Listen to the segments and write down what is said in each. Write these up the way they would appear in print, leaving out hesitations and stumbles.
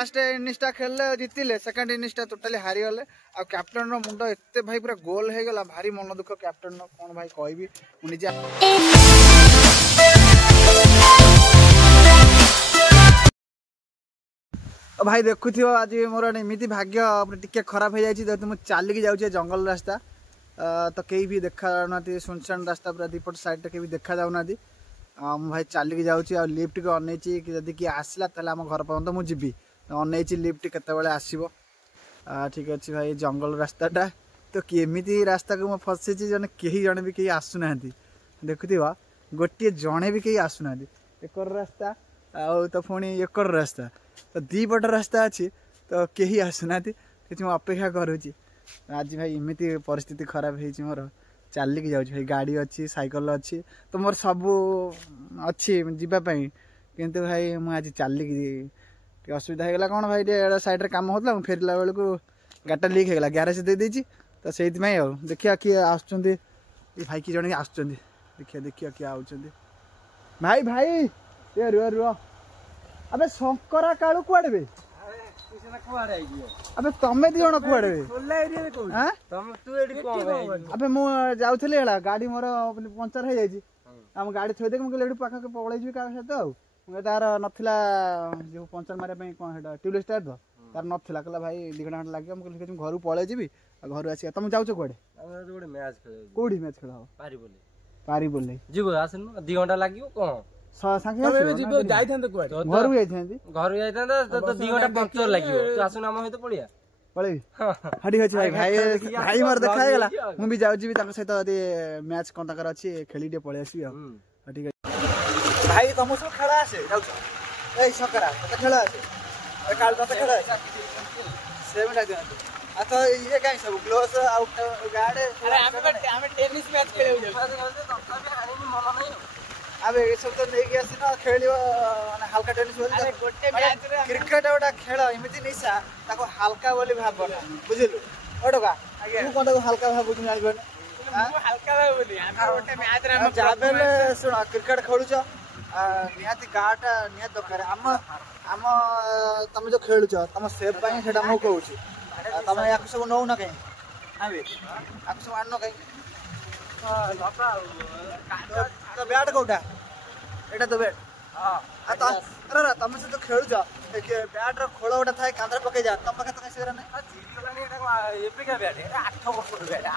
Fast इनिंग्सटा खेलले जितिले second इनिंग्सटा totally हारी गले आ कैप्टन रो मुंड एते भाई पूरा गोल हे गला भारी मन दुख कैप्टन रो कोन भाई कहबी मु निजे भाई देखुथियो आज मोर एमती भाग्य टिके खराब हो जाए तुम चलिकी जाऊँ जंगल रास्ता तो कहीं भी देखा ना सुनसान रास्ता पूरा दीपट साइड कहीं देखा जाऊना मु भाई चलिकी जाऊँ लिफ्ट को अनैची कि जदि किए आसला आम घर पर्यंत मुझी अनैची लिफ्ट केत आसो ठीक अच्छे भाई जंगल रास्ताटा तो केमी रास्ता को मुझे फसी जन कहीं जड़े भी कहीं आसुना देखुवा गोटे जड़े भी कहीं आसुना एकर रास्ता आउ तो पुणी एकर रास्ता तो दीपट रास्ता अच्छी तो कहीं आसुना कि अपेक्षा करुँची आज भाई एमती परिस्थिति खराब हो मोर चलिकी जाऊँ भाई गाड़ी अच्छी साइकिल अच्छी तो मोर सबू अच्छी जीवाई किंतु भाई मुझे आज चलिकी असुविधा होगा कौन भाई साइड कम होता फेरला बेलू गाड़ीटा लीक होगा ग्यारेज दे देती तो से देखिए किए आस भाई कि जड़े आस देखिए देखिए किए आउट भाई भाई ये रुह रुह अबे शंकरा कालू कुआड़े अबे तमे दी जण कुआड़े अबे मु जाउथले हेला गाड़ी मोर पंचर हो जाई हम गाड़ी थोइ दे हम लेडू पाखा के पळै जी का सहित आ तार नथिला जो पंचर मारे पई कोन हेडा ट्यूबलेस टायर तो तार नथिला कहला भाई 2 घंटा लागे हम कहले घर पळै जीबी घर आसी तुम जाउछ कोडे गोटे मैच खेल कोडी मैच खेल हो पारी बोले जीबो आसन 2 घंटा लागियो कोन घर तो 2 घंटा पंचर लगे तू आसुन आम सहित पड़िया पड़े ठीक अच्छे भाई भाई भाई मोर देखा मुझे जाऊँगी सहित मैच कौन तक अच्छी खेली टे पलि आसबि ठीक है भाई तुम सब खेल आसे सकरा खेल आसे काल खेल से तो ये कहीं सब ग्लोव्स आउट गार्ड अरे टेनिस मैच खेले अबे ये सब तो नहीं आसी खेल हल्का टेनिस क्रिकेट गोटे खेल एमती निशा हल्का बोली भावना बुझलु ओटका कौन हल्का भाव शुण क्रिकेट खेलुच निहाती गाटा निहाती दरकार आम आम तुम जो खेलुच तुम सेफ से मुझे कहूँ तुम या सब नौ ना कहीं सब आन कहीं तो बैट कौटा एटा तो बैट अरे तुम से तो खेलुच बैट खोल गोटे थाए कांदर पकई जा तुम पाखे तो कहीं सेरा नहीं एपिका बैट 8 वर्ष बैट 8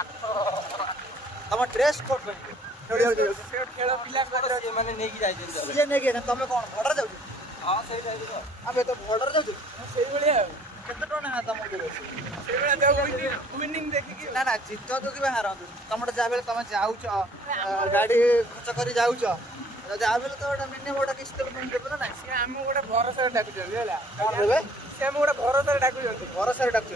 तुम ड्रेस कोड खेल पिला माने नेकी जाई ये नेकी तुम कौन भडर जाउ हां सही जाई अबे तो भडर जाउ सही बलिया केते टोन हा तुम सही बलिया विनिंग देखि कि ना ना जीत तो कि हार तुम जा बेले तुम जाउछ गाड़ी खर्च करी जाउछ जा बेले तो ओटा मिनिमम ओटा किस्त पे देबो ना से हम ओटा भरोसा डाकु होला कोन देबे से हम ओटा भरोसा डाकु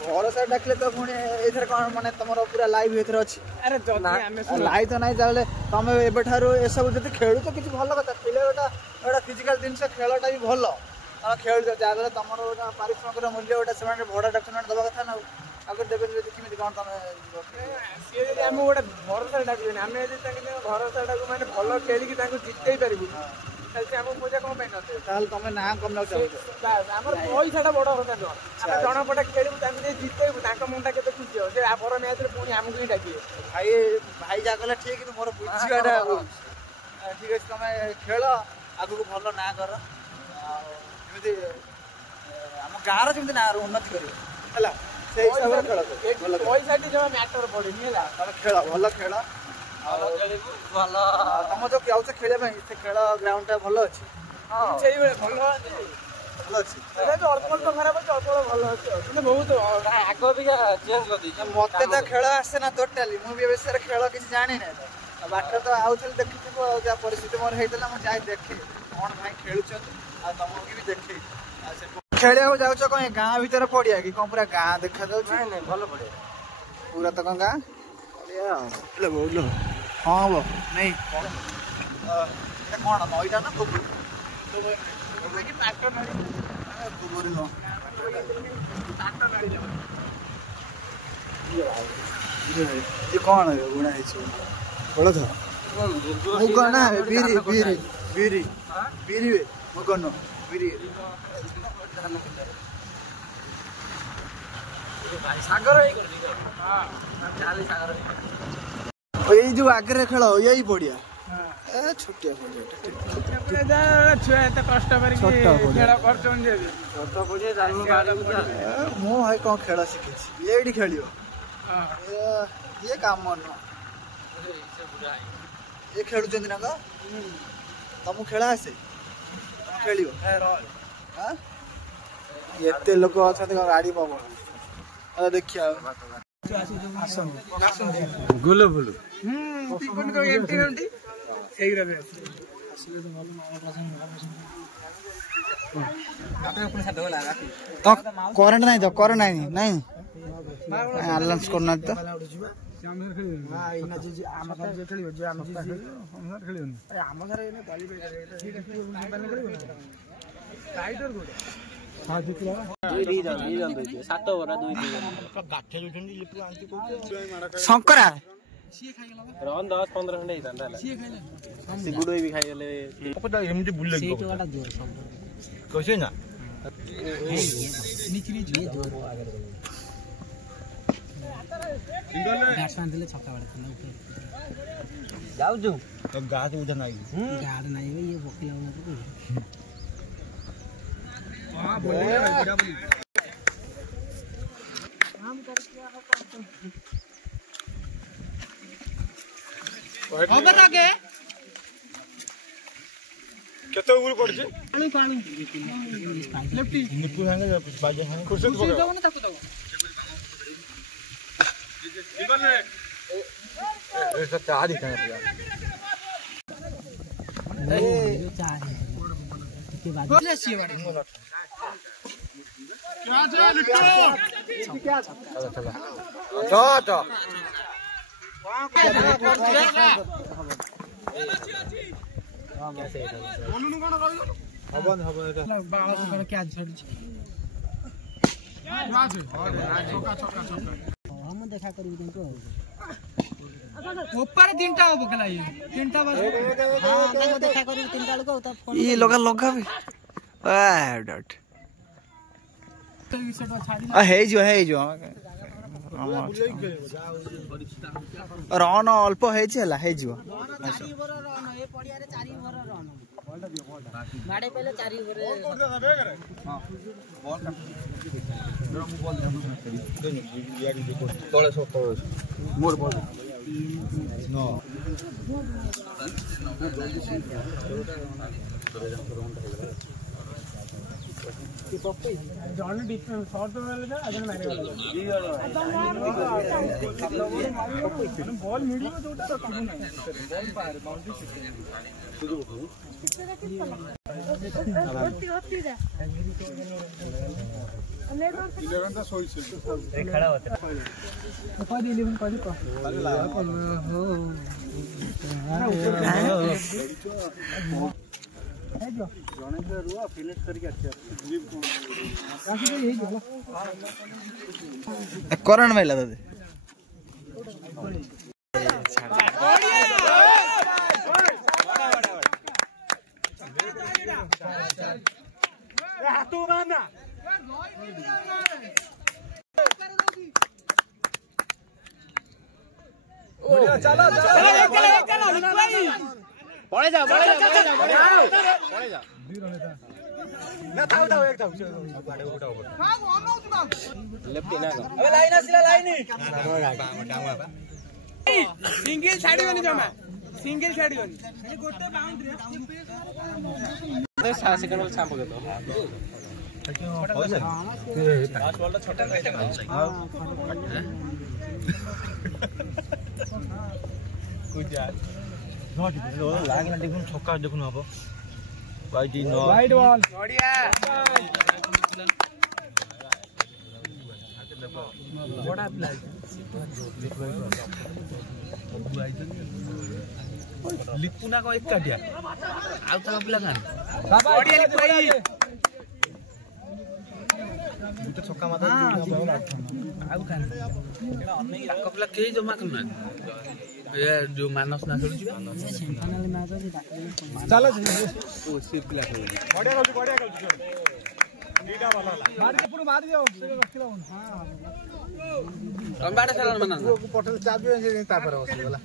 भरोसा डाकले तो पुणी एथर कोन माने तमरो पूरा लाइव एथर अछि अरे जदी हमें लाइव तो नाही जाले तुम एबे ठारो ए सब जदी खेलु तो किछ भलो कथा खेले ओटा फिजिकल दिन से खेलटा भी भलो खेल जा बेले तमरो ओटा पारिश्रमिक मूल्य ओटा से भड़ा डॉक्यूमेंट दबा कथा ना अगर देबे किमिति कोन तमे से जे हम ओटा भरोसा डाकु हमें जे तके भरोसा डाकु माने भलो खेली कि ताको जितै परिबु से हम पूजा कोन पे नते ताल तमे ना कम न चाहू हमर पैसाटा बड़ होता न हम जण पटा खेलु ताको जे जितै ताको मुंडा केते खुशी हो जे आपर मैच रे पुनी हमकु ही डाकी भाई भाई जा कहला ठीक मोर बुझियाडा ठीक है तमे खेल आगु को भलो ना कर एमती हम गार जेमती ना उन्नति करियो हला से हिसाब रे खेल पैसा टी जमा मैटर पड़ेनी हला तमे खेल भलो खेल भलो तुम जो जाऊँ खेल खेल ग्राउंड टा भल अच्छी भल अच्छी अल्प अल्प खराब अच्छे बहुत आग भी चेंज कर मत तो खेल आसे ना टोटाली मुझे विषय खेल किसी जानी ना बाट तो आउ देखी जहाँ परिस्थिति मोर होता मुझे जाए देखे कौन भाई खेलुं तुमको भी देखे खेलिया जाऊँ कौन गाँ भर पड़िया कि कौन पूरा गाँ देखा जाए भल पड़िया पूरा तो कौन गाँ हाँ वो नहीं कौन नईटा ना कौन गुणा बड़द मुग ना बिरी बिरी बिरी बिरी मुग बिरी सागर ये जो आगे खेल यही पड़िया छोटिया मो भाई कौन खेल शिखी ये खेल ये काम मन ये खेलुं ना का तुम खेल आसे खेल एत लोक अच्छा गाड़ी पाब देखिए गुलु गुलु तो करेंट नहीं तो करेंट नहीं अलाउंस करना तो शंकरा 10-15 खंडे गुड़ भी खाइले कैसे ना जाऊ जो तो गाछ उधर नहीं गाड़ नहीं ये बकला हां बोले बेटा बोली काम कर क्या खबर आगे केते ऊपर पड़छे पानी पानी लेफ्टी निकु hange बाजे hange खुर्शी तो दो नहीं ताको दो निकल रे ए सब चाह दिखा है यार ए चाह है के बाद ले सी बाड़ी क्या जा लिट्टू क्या चला चला जा ये लगा लगा भी है जो रन अल्प है करण में लगा दे चलो पड़े जा ना थाउ एक थाउ गाड़ी उठाओ लेफ्ट ना अबे लाइन आसिला लाइन सिंगल छाड़ीबनी जमा सिंगल छाड़ीबनी ए गोटे बाउंड्री तो 60 सेकंड में छाप के तो पैसा पास बॉल छोटा पैसा कुछ यार नॉट लागना देखुन छक्का देखुन अब वाइड नो वाइड बॉल बढ़िया बड़ा प्लेयर लिपुना को एक काटिया आउ तो पिला खान बढ़िया लिपुई तो छक्का माता आउ खान ताको पिला के जमा करना ये जो मानस ना खेलु छी सेमीफाइनल मैच है चलो ओ सी पिला खेल बढ़िया खेल पटेल चाबी तापर बसिगला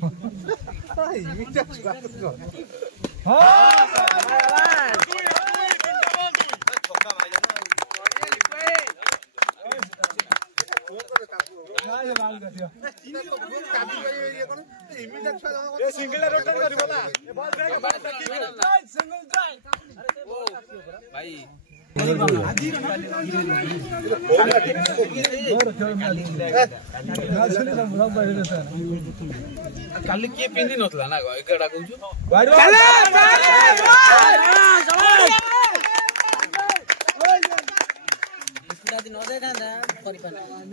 काली किए पिंदी नथला ना एकेडा कहू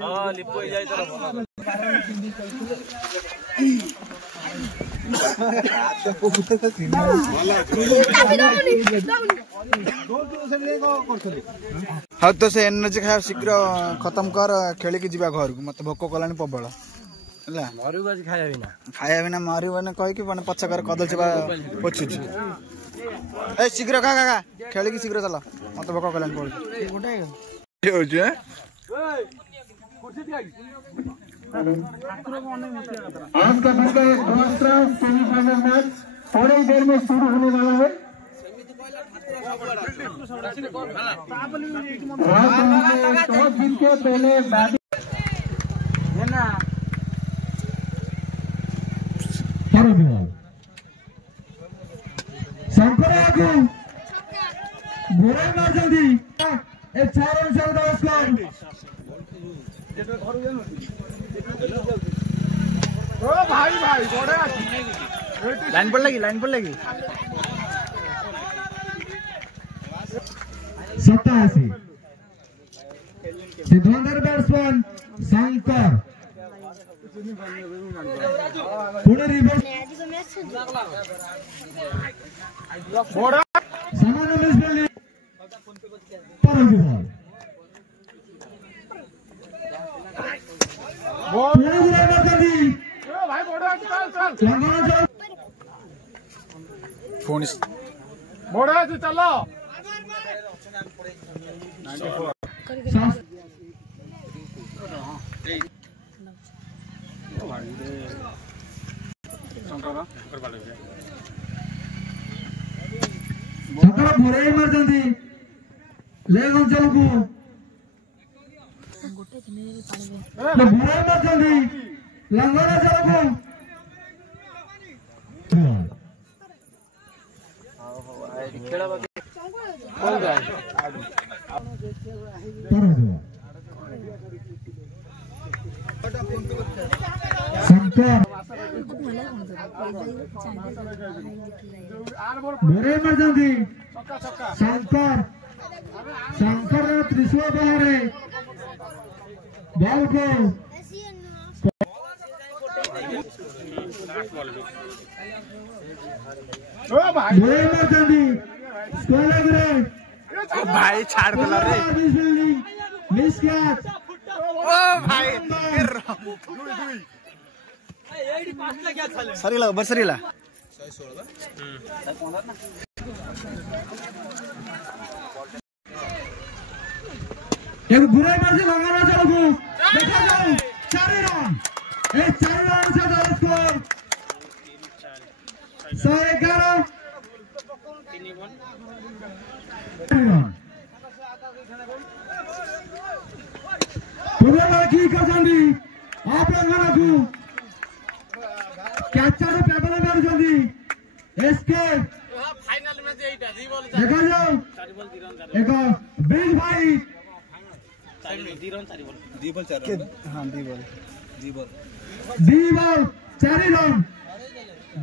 हां लिपो जाय तर हाँ तो से एनर्जी खाया शीघ्र खत्म कर खेल की जीवा घर को मत भोक कलानी प्रबल खाया बिना मरना कहीकि मैंने पछकर कदल चेपा पचुच ए शीघ्र खा खा खा खेल की शीघ्र चल मत भोक कलानी आज का दूसरा सेमीफाइनल मैच थोड़ी देर में शुरू होने वाला है। टॉस जीत के पहले बैटिंग शंकर बुरा मार जल्दी भाई भाई लाइन पर लगी 87 सिद्धेंद्र बैट्समैन शंकर पुणे रिवर्स सामान्य मिस बॉलिंग पर चलो भोरे इमरजेंसी ले चल को भोरे इमरजेंसी लंगड़ा चल को भोरे इमरजेंसी शंकर त्रिशूल बाहर बॉल को भोरे इमरजेंसी स्कोर लग रहे भाई छाड़ दिला रे मिस कैच ओ भाई सरीला बर सरीला एक बुरा मार से लगाना चलो देखा जाओ 4 रन ए 4 रन से दो स्कोर 111 पूरा की करजंदी आप लंगना को कैचर पेबल मार जंदी एसके फाइनल में एटा दी बॉल देखा जाओ एक बिग भाई 4 run 4 ball the ball 4 run हां the ball 4 run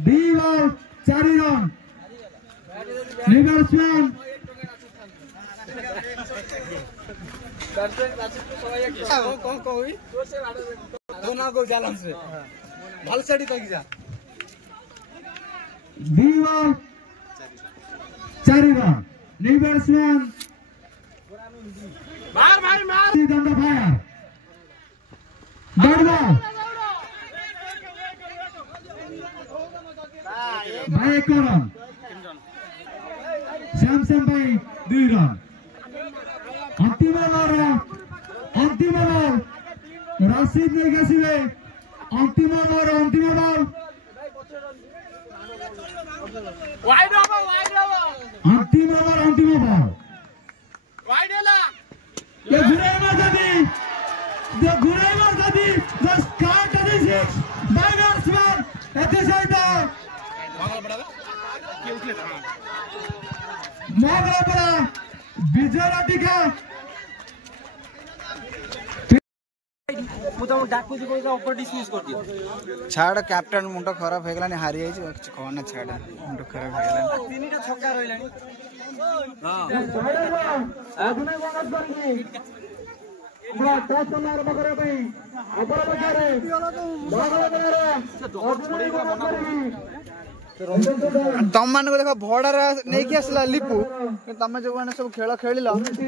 the ball 4 run लिबर्समैन दोनों को जालम से भल सड़ी तक जा दी बॉल 4 रन लिबर्समैन मार भाई मार दंड फायर डॉट बॉल भाई 1 रन सैमसंग भाई 2 रन रसीद नहीं आसवे अंतिम ओवर अंतिम बॉल वाइड ओवर अंतिम ओवर अंतिम बॉल वाइड होला ये घुराई मारता दी the start of the six by batsman at the center मोगरापड़ा विजय लाटिका छाड़ कैप्टन मुंड खराब हो गलानी हारी जाई छ कहना छाड़ मुंड खराब हो गलानी तीनटा छक्का रहिलानी अभिनय बोनस करनी हमरा टॉस आरंभ करे पई अपर बजारे मोगरापड़ा अभिनय बोनस करनी तुम मान को देखो भड़ार नहीं कि आसला लिपू तुम जो मैंने सब खेल खेल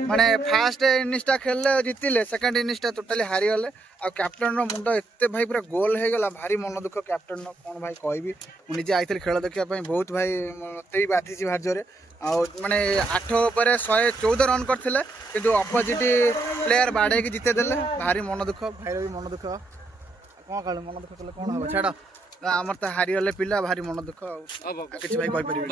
माने फास्ट इनिंग्सटा खेलले जितिले सेकंड इनिंग्सटा टोटली हारी गले आ कैप्टन रो मुंड एते भाई पूरा गोल हे गला भारी मन दुख कैप्टन रो कोन भाई कहबी मु निजे आइथल खेल देखिया पई बहुत भाई मते भी बाथी छी भार जोरे आ माने 8 पर 114 रन करथिले किंतु अपोजिट प्लेयर बाडे की जिते देले भारी मन दुख भाई रो भी मन दुख कोन खाले मन दुख कले कोन हो छाड़ आमर तो हारी गले पिला भारी मन दुख किसी भाई कहि परिबे।